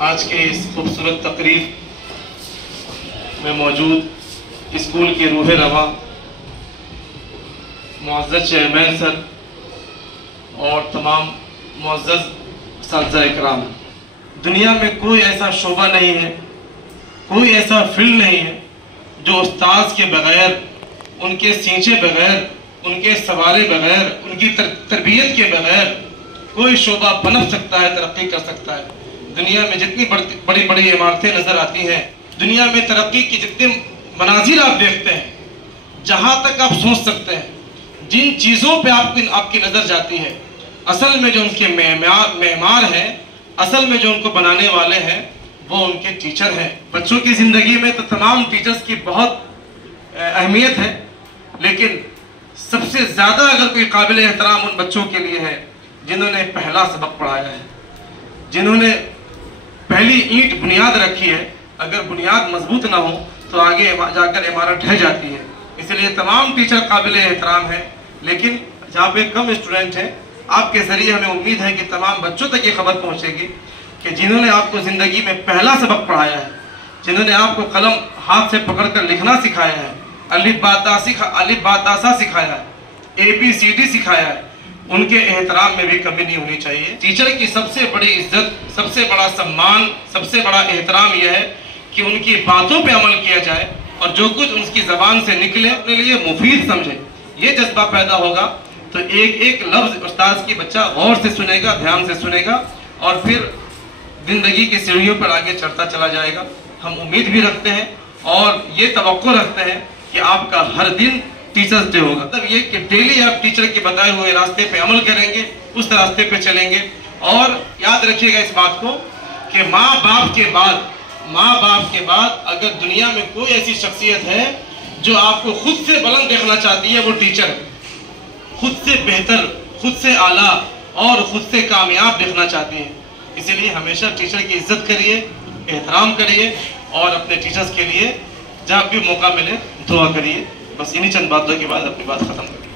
आज के इस खूबसूरत तकरीब में मौजूद स्कूल के रूह रवा मुअज़्ज़ज़ चेयरमैन सर और तमाम मुअज़्ज़ज़ साथिया इकराम, दुनिया में कोई ऐसा शोबा नहीं है, कोई ऐसा फील्ड नहीं है जो उस्ताद के बगैर, उनके सींचे बगैर, उनके सवारे बगैर, उनकी तरबियत के बगैर कोई शोबा पनप सकता है, तरक्की कर सकता है। दुनिया में जितनी बड़ी बड़ी इमारतें नज़र आती हैं, दुनिया में तरक्की की जितने मनाजिर आप देखते हैं, जहाँ तक आप सोच सकते हैं, जिन चीज़ों पे आपकी नज़र जाती है, असल में जो उनके मेमार हैं, असल में जो उनको बनाने वाले हैं, वो उनके टीचर हैं। बच्चों की ज़िंदगी में तो तमाम टीचर्स की बहुत अहमियत है, लेकिन सबसे ज़्यादा अगर कोई काबिल एहतराम उन बच्चों के लिए है जिन्होंने पहला सबक पढ़ाया है, जिन्होंने पहली ईंट बुनियाद रखी है। अगर बुनियाद मजबूत ना हो तो आगे जाकर इमारत ढह जाती है। इसलिए तमाम टीचर काबिल एहतराम हैं, लेकिन जहाँ पे कम स्टूडेंट हैं, आपके ज़रिए हमें उम्मीद है कि तमाम बच्चों तक ये खबर पहुँचेगी कि जिन्होंने आपको ज़िंदगी में पहला सबक पढ़ाया है, जिन्होंने आपको कलम हाथ से पकड़कर लिखना सिखाया है, अलिफ बा ता सा सिखाया है, ABCD सिखाया है, उनके एहतराम में भी कमी नहीं होनी चाहिए। टीचर की सबसे बड़ी इज्जत, सबसे बड़ा सम्मान, सबसे बड़ा एहतराम यह है कि उनकी बातों पे अमल किया जाए और जो कुछ उनकी ज़बान से निकले अपने लिए मुफीद समझे। ये जज्बा पैदा होगा तो एक एक लफ्ज़ उस्ताद की बच्चा गौर से सुनेगा, ध्यान से सुनेगा और फिर ज़िंदगी की सीढ़ियों पर आगे चढ़ता चला जाएगा। हम उम्मीद भी रखते हैं और ये तवक्को रखते हैं कि आपका हर दिन टीचर्स डे होगा। तब ये कि डेली आप टीचर के बताए हुए रास्ते पे अमल करेंगे, उस रास्ते पे चलेंगे। और याद रखिएगा इस बात को कि माँ बाप के बाद अगर दुनिया में कोई ऐसी शख्सियत है जो आपको खुद से बुलंद देखना चाहती है, वो टीचर है। खुद से बेहतर, खुद से आला और खुद से कामयाब देखना चाहती है। इसीलिए हमेशा टीचर की इज्जत करिए, एहतराम करिए और अपने टीचर्स के लिए जहाँ भी मौका मिले दुआ करिए। बस इन्हीं चंद बातों के बाद अपनी बात खत्म करिए।